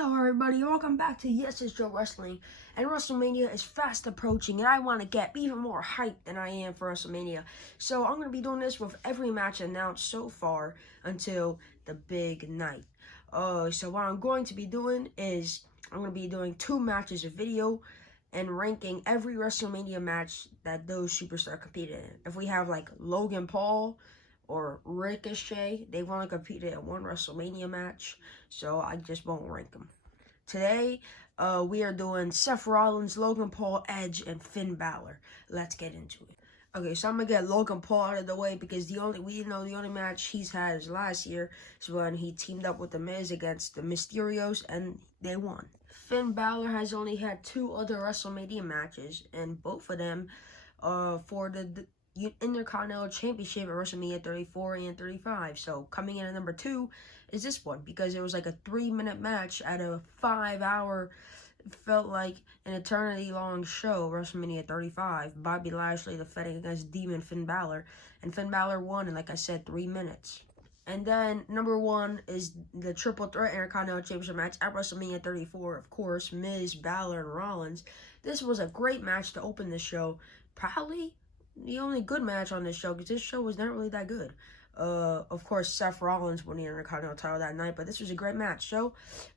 Hello everybody, welcome back to Yes It's Joe Wrestling, and WrestleMania is fast approaching and I want to get even more hyped than I am for WrestleMania. So I'm going to be doing this with every match announced so far until the big night. So what I'm going to be doing is I'm going to be doing 2 matches of video and ranking every WrestleMania match that those superstars competed in. If we have like Logan Paul or Ricochet, they've only competed in 1 WrestleMania match, so I just won't rank them. Today, we are doing Seth Rollins, Logan Paul, Edge, and Finn Balor. Let's get into it. Okay, so I'm gonna get Logan Paul out of the way because the only match he's had is last year is when he teamed up with The Miz against the Mysterios and they won. Finn Balor has only had 2 other WrestleMania matches, and both of them for the Intercontinental Championship at WrestleMania 34 and 35. So coming in at number 2 is this one because it was like a 3-minute match at a 5-hour, felt like an eternity long show. WrestleMania 35, Bobby Lashley defending against Demon Finn Balor, and Finn Balor won in, like I said, 3 minutes. And then number 1 is the Triple Threat Intercontinental Championship match at WrestleMania 34. Of course, Miz, Balor, and Rollins. This was a great match to open the show. Probably the only good match on this show, because this show was not really that good. Of course, Seth Rollins won the Intercontinental title that night, but this was a great match. So,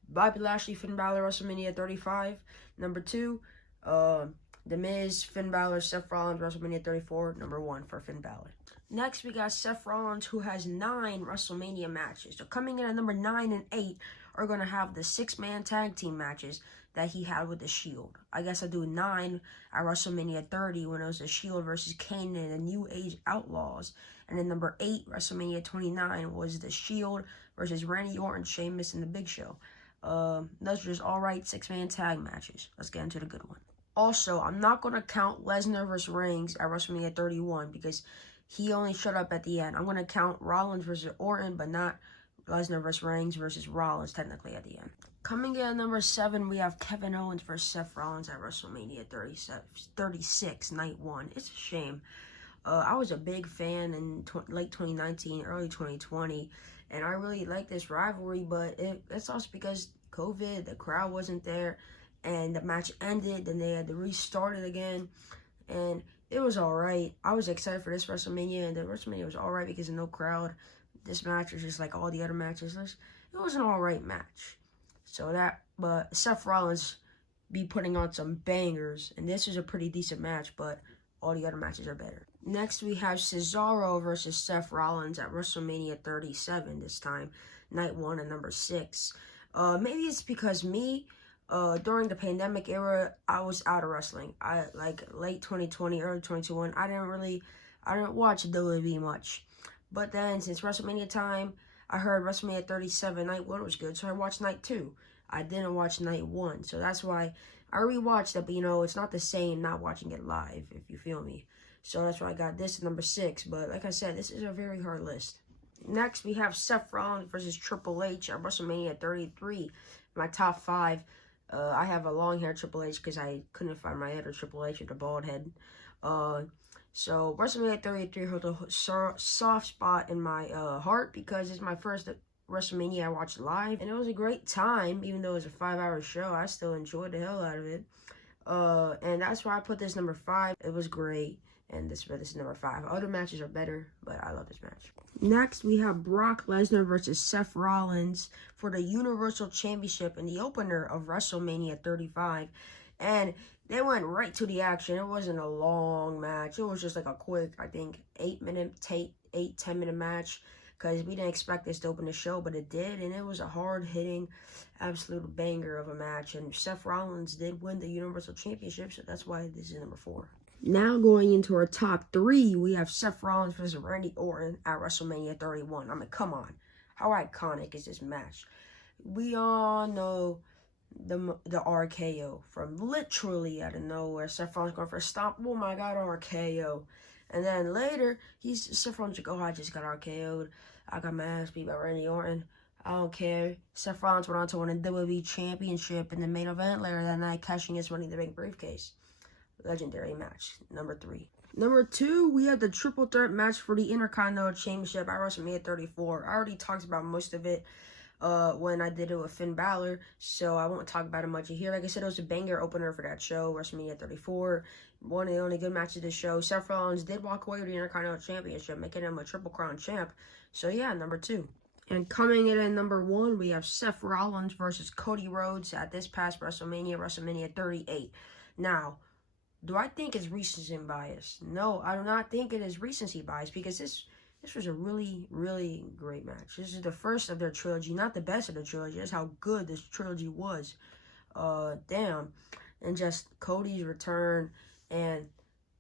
Bobby Lashley, Finn Balor, WrestleMania 35. Number 2, The Miz, Finn Balor, Seth Rollins, WrestleMania 34. Number 1 for Finn Balor. Next, we got Seth Rollins, who has 9 WrestleMania matches. So, coming in at number 9 and 8 are going to have the 6-man tag team matches that he had with the Shield. I guess I do 9 at WrestleMania 30 when it was the Shield versus Kane and the New Age Outlaws. And then number 8, WrestleMania 29, was the Shield versus Randy Orton, Sheamus, and the Big Show. Those are just alright 6-man tag matches. Let's get into the good one. Also, I'm not going to count Lesnar versus Reigns at WrestleMania 31 because he only showed up at the end. I'm going to count Rollins versus Orton, but not Lesnar versus Reigns versus Rollins technically at the end. Coming in at number 7, we have Kevin Owens versus Seth Rollins at WrestleMania 36, Night 1. It's a shame. I was a big fan in late 2019, early 2020, and I really liked this rivalry, but it's also because COVID, the crowd wasn't there, and the match ended, then they had to restart it again, and it was alright. I was excited for this WrestleMania, and the WrestleMania was alright because of no crowd. This match was just like all the other matches. It was an alright match. But Seth Rollins be putting on some bangers, and this is a pretty decent match, but all the other matches are better. Next, we have Cesaro versus Seth Rollins at WrestleMania 37 this time, Night 1 and number 6. Maybe it's because me, during the pandemic era, I was out of wrestling. Like late 2020, early 2021, I didn't watch WWE much. But then, since WrestleMania time, I heard WrestleMania 37, Night 1 was good, so I watched Night 2. I didn't watch Night 1, so that's why I rewatched it, but it's not the same not watching it live, if you feel me. So that's why I got this at number 6, but like I said, this is a very hard list. Next, we have Seth Rollins versus Triple H at WrestleMania 33. My top 5, I have a long hair Triple H because I couldn't find my other Triple H with a bald head. So WrestleMania 33 holds a soft spot in my heart because it's my first WrestleMania I watched live, and it was a great time. Even though it was a 5-hour show, I still enjoyed the hell out of it. And that's why I put this number 5. It was great, and this is number 5. Other matches are better, but I love this match. Next, we have Brock Lesnar versus Seth Rollins for the Universal Championship in the opener of WrestleMania 35, and they went right to the action. It wasn't a long match. It was just like a quick, I think, 10-minute match, because we didn't expect this to open the show, but it did, and it was a hard-hitting, absolute banger of a match, and Seth Rollins did win the Universal Championship, so that's why this is number 4. Now going into our top 3, we have Seth Rollins versus Randy Orton at WrestleMania 31. I mean, come on. How iconic is this match? We all know the RKO from literally out of nowhere. Seth Rollins going for a stomp. Oh my God, RKO. And then later, Seth Rollins like, oh, I just got RKO'd. I got my ass beat by Randy Orton. I don't care. Seth Rollins went on to win the WWE Championship in the main event later that night, cashing his Money in the Bank briefcase. Legendary match, number 3. Number 2, we have the Triple Threat match for the Intercontinental Championship at WrestleMania 34. I already talked about most of it. when I did it with Finn Balor, so I won't talk about it much here. Like I said, it was a banger opener for that show, WrestleMania 34. One of the only good matches of the show. Seth Rollins did walk away with the Intercontinental Championship, making him a Triple Crown champ. So yeah, number 2. And coming in at number 1, we have Seth Rollins versus Cody Rhodes at this past WrestleMania 38. Now, do I think it's recency bias? No, I do not think it is recency bias, because this was a really, really great match. This is the first of their trilogy, not the best of the trilogy. That's how good this trilogy was. Damn. And just Cody's return, and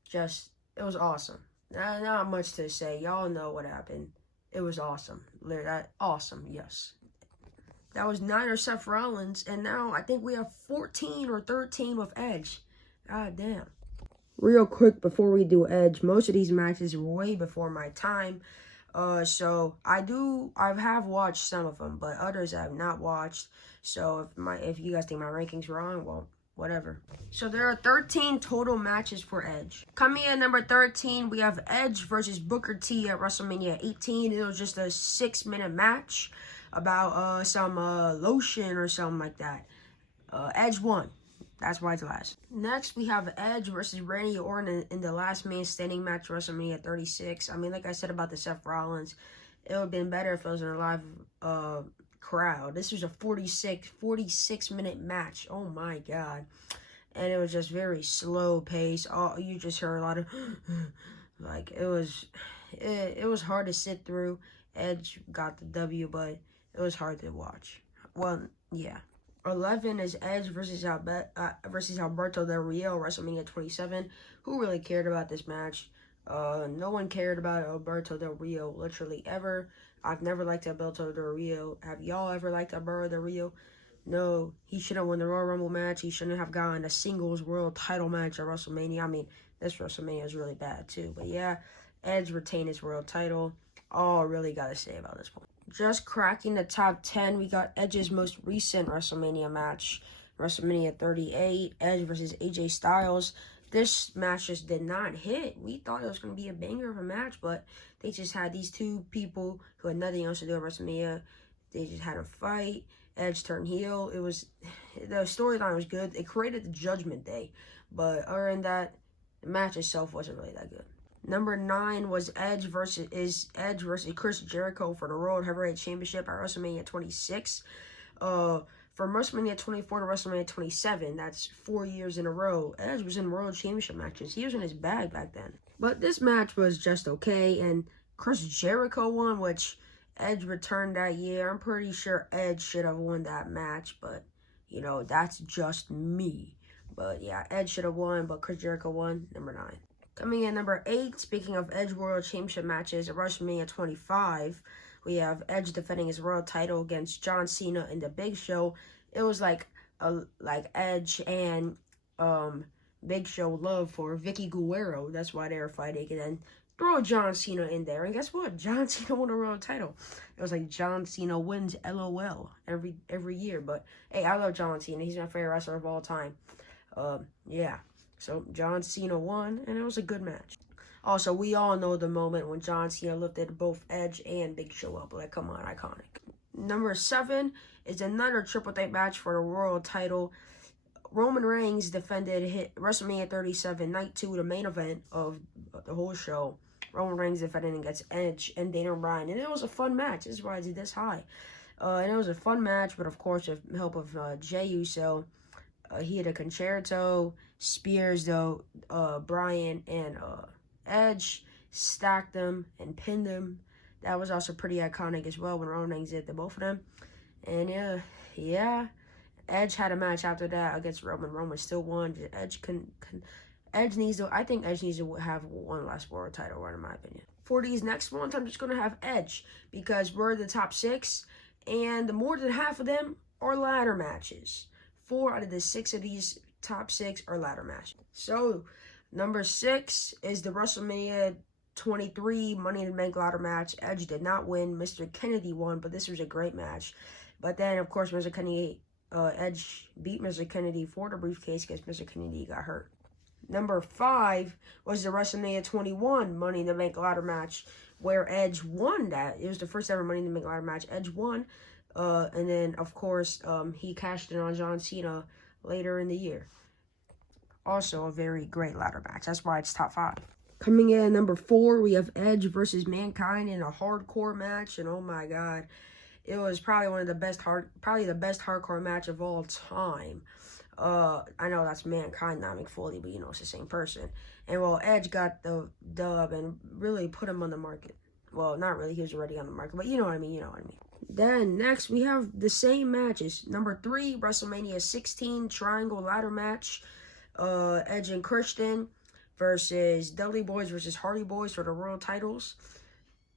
just, it was awesome. Not much to say. Y'all know what happened. It was awesome. Awesome, yes. That was 9 or Seth Rollins, and now I think we have 14 or 13 with Edge. God damn. Real quick before we do Edge, most of these matches were way before my time. So I have watched some of them, but others I have not watched. So if you guys think my rankings wrong, well, whatever. So there are 13 total matches for Edge. Coming in at number 13, we have Edge versus Booker T at WrestleMania 18. It was just a 6-minute match about some lotion or something like that. Edge won. That's why it's last. Next, we have Edge versus Randy Orton in the last man standing match, WrestleMania 36. I mean, like I said about the Seth Rollins, it would have been better if it was in a live crowd. This was a 46-minute match. Oh my God. And it was just very slow pace. You just heard a lot of like, it was hard to sit through. Edge got the W, but it was hard to watch. Well, yeah. 11 is Edge versus Alberto Del Rio, WrestleMania 27. Who really cared about this match? No one cared about Alberto Del Rio, literally ever. I've never liked Alberto Del Rio. Have y'all ever liked Alberto Del Rio? No, he should have won the Royal Rumble match. He shouldn't have gotten a singles world title match at WrestleMania. I mean, this WrestleMania is really bad too. But yeah, Edge retained his world title. All I really got to say about this one. Just cracking the top 10, we got Edge's most recent WrestleMania match, WrestleMania 38, Edge versus AJ Styles. This match just did not hit. We thought it was going to be a banger of a match, but they just had these two people who had nothing else to do at WrestleMania. They just had a fight. Edge turned heel. The storyline was good. It created the Judgment Day, but other than that, the match itself wasn't really that good. Number 9 was Edge versus Chris Jericho for the World Heavyweight Championship at WrestleMania 26. From WrestleMania 24 to WrestleMania 27, that's 4 years in a row. Edge was in World Championship matches. He was in his bag back then. But this match was just okay, and Chris Jericho won, which Edge returned that year. I'm pretty sure Edge should have won that match, but, you know, that's just me. But, yeah, Edge should have won, but Chris Jericho won, number 9. Coming in number 8, speaking of Edge World Championship matches, at WrestleMania 25, we have Edge defending his world title against John Cena and The Big Show. It was like Edge and Big Show love for Vicky Guerrero. That's why they were fighting. And then throw John Cena in there. And guess what? John Cena won the world title. It was like John Cena wins LOL every year. But, hey, I love John Cena. He's my favorite wrestler of all time. Yeah. So, John Cena won, and it was a good match. Also, we all know the moment when John Cena lifted both Edge and Big Show up. Like, come on, iconic. Number 7 is another triple threat match for the world title. Roman Reigns defended WrestleMania 37, Night 2, the main event of the whole show. Roman Reigns defended against Edge and Daniel Bryan, and it was a fun match. This is why I did this high. And it was a fun match, but of course, with the help of Jey Uso, he had a concerto. Spears, though, Bryan and Edge stacked them and pinned them. That was also pretty iconic as well when Roman Reigns did the both of them. And yeah, Edge had a match after that against Roman. Roman still won. Edge needs to. I think Edge needs to have one last world title run, in my opinion. For these next ones, I'm just gonna have Edge because we're the top 6, and more than half of them are ladder matches. 4 out of the 6 of these top 6 are ladder matches. So, number 6 is the WrestleMania 23 Money in the Bank ladder match. Edge did not win. Mr. Kennedy won, but this was a great match. But then, of course, Mr. Kennedy, Edge beat Mr. Kennedy for the briefcase because Mr. Kennedy got hurt. Number 5 was the WrestleMania 21 Money in the Bank ladder match where Edge won that. It was the first ever Money in the Bank ladder match. Edge won. And then, of course, he cashed in on John Cena later in the year. Also, a very great ladder match. That's why it's top 5. Coming in at number 4, we have Edge versus Mankind in a hardcore match. And oh my god, it was probably one of the best the best hardcore match of all time. I know that's Mankind, not Mick Foley, but you know, it's the same person. And well, Edge got the dub and really put him on the market. Well, not really, he was already on the market, but you know what I mean, Then, next, we have the same matches. Number 3, WrestleMania 16 Triangle Ladder Match. Edge and Christian versus Dudley Boys versus Hardy Boys for the world titles.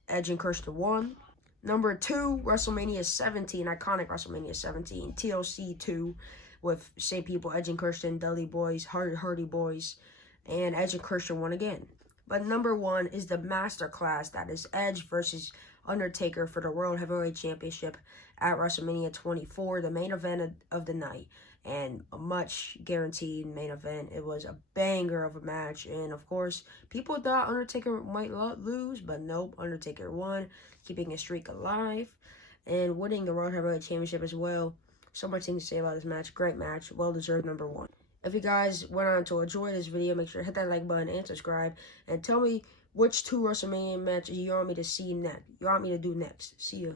Edge and Christian won. Number 2, WrestleMania 17, iconic WrestleMania 17, TLC 2, with same people, Edge and Christian, Dudley Boys, Hardy Boys, and Edge and Christian won again. But number 1 is the Masterclass, that is Edge versus Undertaker for the World Heavyweight Championship at WrestleMania 24, the main event of the night. And a much guaranteed main event. It was a banger of a match. And, of course, people thought Undertaker might lose, but nope, Undertaker won, keeping his streak alive and winning the World Heavyweight Championship as well. So much things to say about this match. Great match. Well-deserved number 1. If you guys went on to enjoy this video, make sure to hit that like button and subscribe. And tell me which 2 WrestleMania matches you want me to see next. You want me to do next. See ya.